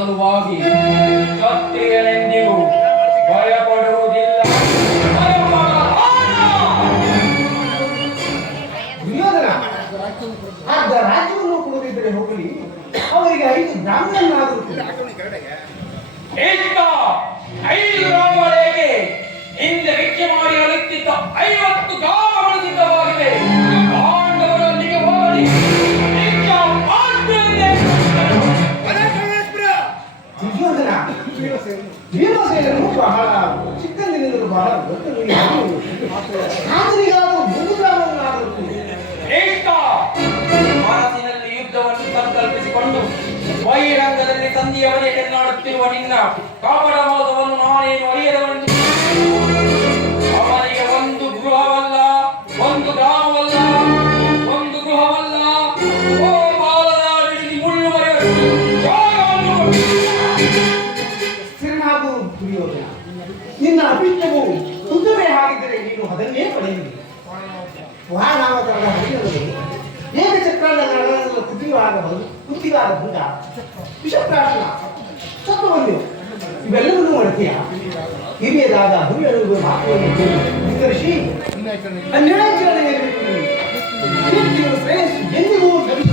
ಸಲುವಾಗಿ ಕ್ಷತ್ರಿಯನೆಂದಿಗೂ ಭಯಪಡುವುದಿಲ್ಲ. ದುರ್ಯೋಧನ ಅರ್ಧ ರಾಜ್ಯವನ್ನು ಕೊಡುತ್ತಿದ್ದರೆ ಹೋಗಲಿ, ಅವರಿಗೆ 5 ಬ್ರಾಹ್ಮಣನಾದರೂ ಇಂಥ 5 ಗ್ರಾಮಗಳಿಗೆ ಹಿಂದೆ ಭಿಕ್ಷೆ ಮಾಡಿ ಅಳುತ್ತಿದ್ದ 50 ಗ್ರಾಮಗಳು ಸಿದ್ಧವಾಗಿದೆ. ಪಾಂಡವರೊಂದಿಗೆ ಹೋಗಲಿ. ದುರ್ಯೋಧನ ಭೀಮಸೇನನು ಬಹಳ ಚಿಕ್ಕಂದಿನಿಂದಲೂ ಬಹಳ ಆತನಿಗಾದರೂ 3 ಗ್ರಾಮವನ್ನಾದರೂ ಮನಸ್ಸಿನಲ್ಲಿ ಯುದ್ಧವನ್ನು ಸಂಕಲ್ಪಿಸಿಕೊಂಡು ಬಹಿರಂಗದಲ್ಲಿ ಸಂಧಿಯವರಿಗೆ ಕೆನ್ನಾಡುತ್ತಿರುವ ನಿನ್ನ ಕಾಪಡ ಮೋಸವನ್ನು ನಾನೇನು ಅರಿಯದವನು. ಅವನಿಗೆ 1 ಗೃಹವಲ್ಲ, 1 ಗ್ರಾಮವಲ್ಲ, 1 ಗೃಹವಲ್ಲ, ಓ ಬಾಲನಾಡಿನಲ್ಲಿ ಮುಳ್ಳು ಮರೆಯುವ ಜಾಗವನ್ನು ಸ್ಥಿರನಾಗೂ ದುರ್ಯೋಧನ. ನಿನ್ನ ಅಭಿಷ್ಟವು ಕುದುರೆ ಹಾಕಿದರೆ ನೀನು ಅದನ್ನೇ ಪಡೆಯುವುದು. ವಾಹನಾವತರದ ಹರಿಯದಲ್ಲಿ ಏಕಚಕ್ರದ ನರಗಳನ್ನು ಕುದಿಯುವಾಗ ಭಂಗ, ವಿಷಪ್ರಾಶನ, ಸತ್ವವನ್ನು ಇವೆಲ್ಲವನ್ನೂ ಮಾಡ್ತೀಯ. ಹಿರಿಯದಾದ ಹುರಿಯಳುವ ಮಾತುಗಳನ್ನು ವಿತರಿಸಿ ಅನ್ಯಾಯಚರಣೆಯಲ್ಲಿ ಶ್ರೇಯಸ್ಸು ಎಂದಿಗೂ ಗುರು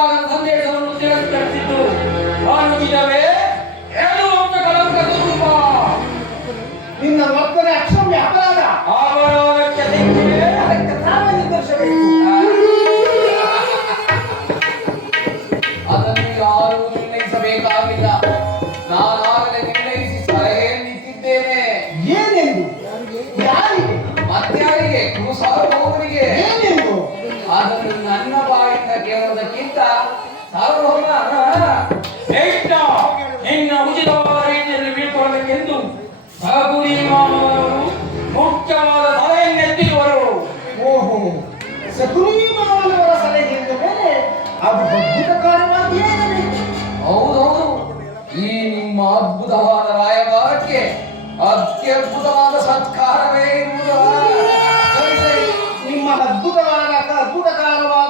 ಅಪರಾಧದ ಸಂದೇಶವನ್ನು ತಿರಸ್ಕರಿಸಿದ್ದು ನಾನು ನಿಜವೇ ಏನು ಅಂತ ಕಳಂಕದ ರೂಪ ನಿನ್ನ ವರ್ತನೆ ಅಕ್ಷಮ್ಯ ಅಪರಾಧ. ಅಪರಾಧಕ್ಕೆ ಸಿಕ್ಕಿದೆ. ಅದಕ್ಕೆ ತಾವೇ ನಿರ್ಧರಿಸಬೇಕು. ಅದನ್ನು ಯಾರೂ ನಿರ್ಣಯಿಸಬೇಕಾಗಿಲ್ಲ. ನಾನಾಗಲೇ ನಿರ್ಣಯಿಸಿ ಸಲಹೆಯನ್ನಿಟ್ಟಿದ್ದೇನೆ. ಏನೆಂದು? ಯಾರಿಗೆ? ಮತ್ಯಾರಿಗೆ? ಸಾರ್ವಭೌಮನಿಗೆ. ಏನೆಂದು? ಅದನ್ನು ನನ್ನ ಬಾಯಿಂದ ಕೇಳುವುದಕ್ಕಿಂತ ಸಾರ್ವಭೌಮ ನಿನ್ನ ಉಚಿತವಾದ ರೀತಿಯಲ್ಲಿ ಬೀಳ್ಕೊಳ್ಳಬೇಕೆಂದು ಸಹಗುರಿ ಮಾನವರು ಮುಖ್ಯವಾದ ಸಲಹೆಯನ್ನೆತ್ತಿರುವರು. ಓಹೋ, ಸಕುನಿ ಮಾನವರ ಸಲಹೆಯಿಂದ ಮೇಲೆ ಅದು ಅದ್ಭುತಕಾರವಾಗಿ ಏರಬೇಕು. ಹೌದೌದು, ಈ ನಿಮ್ಮ ಅದ್ಭುತವಾದ ರಾಯಭಾರಕ್ಕೆ ಅತ್ಯದ್ಭುತವಾದ ಸತ್ಕಾರವೇ ಇರುವುದು. ನಿಮ್ಮ ಅದ್ಭುತವಾದ ಅದ್ಭುತಕಾರವಾದ